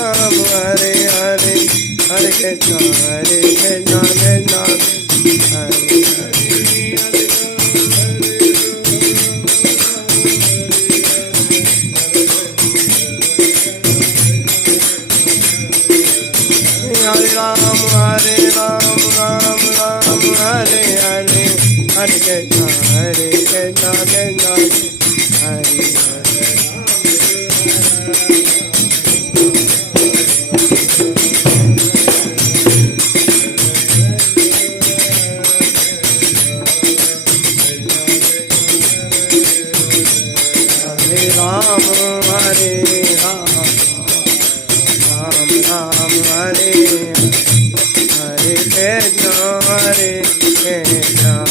Ram, Hare Hare, Hare Krishna, Krishna, Hare Ram, Hare Ram, Ram Ram, Hare Hare, Hare Krishna, Krishna, Hare Ram, Hare Ram, Ram Ram, Hare Hare Krishna, Krishna.